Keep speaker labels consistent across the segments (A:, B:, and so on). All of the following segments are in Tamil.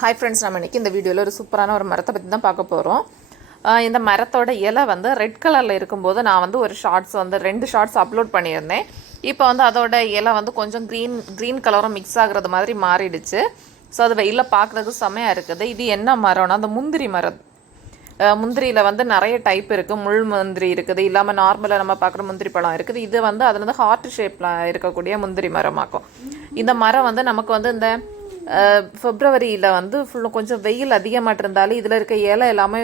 A: ஹாய் ஃப்ரெண்ட்ஸ் நம்ம இன்றைக்கி இந்த வீடியோவில் ஒரு சூப்பரான ஒரு மரத்தை பற்றி தான் பார்க்க போகிறோம் இந்த மரத்தோட இலை வந்து ரெட் கலரில் இருக்கும்போது நான் வந்து ஒரு ஷார்ட்ஸ் வந்து ரெண்டு ஷார்ட்ஸ் அப்லோட் பண்ணியிருந்தேன். இப்போ வந்து அதோட இலை வந்து கொஞ்சம் க்ரீன் க்ரீன் கலரும் மிக்ஸ் ஆகுறது மாதிரி மாறிடுச்சு. ஸோ அது வெயிலில் பார்க்குறதுக்கு செமையாக இருக்குது. இது என்ன மரம்னா அந்த முந்திரி மரம். முந்திரியில் வந்து நிறைய டைப் இருக்குது முள் முந்திரி இருக்குது. இல்லாமல் நார்மலாக நம்ம பார்க்குற முந்திரி பழம் இருக்குது. இது வந்து அதில் வந்து ஹார்ட் ஷேப்பில் இருக்கக்கூடிய முந்திரி மரமாக்கும். இந்த மரம் வந்து நமக்கு வந்து இந்த ஃபிப்ரவரியில் வந்து ஃபுல்லும் கொஞ்சம் வெயில் அதிகமாக இருந்தாலும் இதில் இருக்க இலை எல்லாமே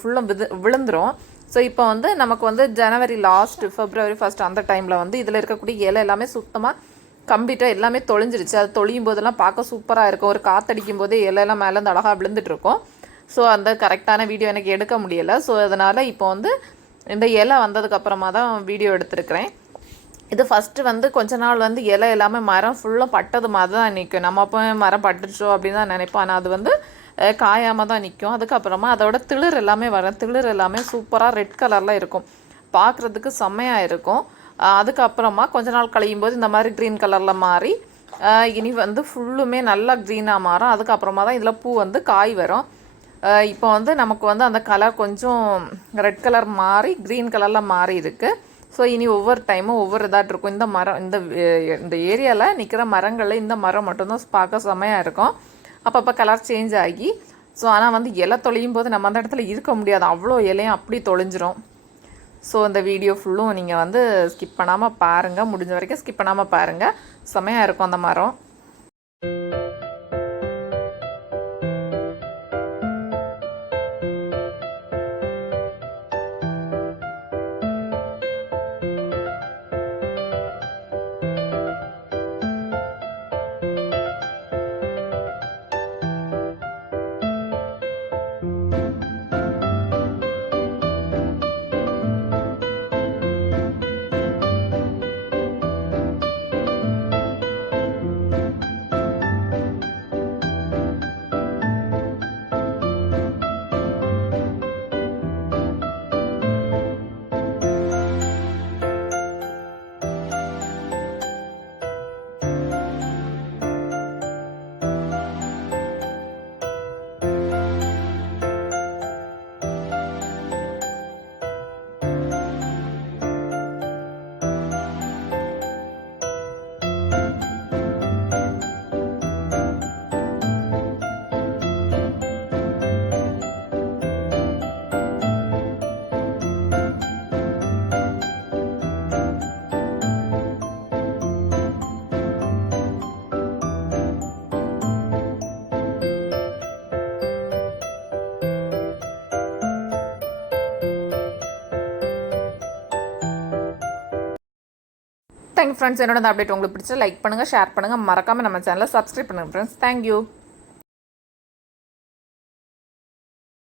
A: ஃபுல்லும் விது விழுந்துரும். ஸோ இப்போ வந்து நமக்கு வந்து ஜனவரி லாஸ்ட் ஃபெப்ரவரி ஃபஸ்ட் அந்த டைமில் வந்து இதில் இருக்கக்கூடிய இலை எல்லாமே சுத்தமாக கம்ப்ளீட்டாக எல்லாமே தொழிஞ்சிருச்சு அது தொழியும் போதெல்லாம் பார்க்க சூப்பராக இருக்கும். ஒரு காற்றடிக்கும் போதே இலையெல்லாம் அந்த அழகாக விழுந்துட்டுருக்கும் ஸோ அந்த கரெக்டான வீடியோ எனக்கு எடுக்க முடியலை. ஸோ அதனால் இப்போ வந்து இந்த இலை வந்ததுக்கப்புறமா தான் வீடியோ எடுத்திருக்கிறேன். இது ஃபஸ்ட்டு வந்து கொஞ்ச நாள் வந்து இலை எல்லாமே மரம் ஃபுல்லாக பட்டது மாதிரி தான் நிற்கும் நம்ம அப்போ மரம் பட்டுச்சோ அப்படின்னு தான் நினைப்போம். ஆனால் அது வந்து காயாமல் தான் நிற்கும் அதுக்கப்புறமா அதோட திளிர் எல்லாமே வரும். திளிர் எல்லாமே சூப்பராக ரெட் கலரில் இருக்கும். பார்க்குறதுக்கு செம்மையாக இருக்கும். அதுக்கப்புறமா கொஞ்ச நாள் கழியும் போது இந்த மாதிரி க்ரீன் கலரில் மாறி இனி வந்து ஃபுல்லுமே நல்லா க்ரீனாக மாறும். அதுக்கப்புறமா தான் இதில் பூ வந்து காய் வரும். இப்போ வந்து நமக்கு வந்து அந்த கலர் கொஞ்சம் ரெட் கலர் மாறி க்ரீன் கலரில் மாறி இருக்குது ஸோ இனி ஒவ்வொரு டைமும் ஒவ்வொரு இதாக இருக்கும். இந்த மரம் இந்த இந்த ஏரியாவில் நிற்கிற மரங்களில் இந்த மரம் மட்டும்தான் பார்க்க செம்மையாக இருக்கும். அப்பப்போ கலர் சேஞ்ச் ஆகி ஸோ ஆனால் வந்து இலை தொலையும் போது நம்ம அந்த இடத்துல இருக்க முடியாது. அவ்வளோ இலையும் அப்படி தொலைஞ்சிரும் ஸோ இந்த வீடியோ ஃபுல்லும் நீங்கள் வந்து ஸ்கிப் பண்ணாமல் பாருங்கள் முடிஞ்ச வரைக்கும் ஸ்கிப் பண்ணாமல் பாருங்கள் செம்மையாக இருக்கும் அந்த மரம். Thank friends. என்னோட அப்டேட் உங்களுக்கு பிடிச்சா லைக் பண்ணுங்கள் ஷேர் பண்ணுங்கள் மறக்காமல் நம்ம சேனலை சப்ஸ்கிரைப் பண்ணுங்கள் ஃப்ரெண்ட்ஸ் தேங்க்யூ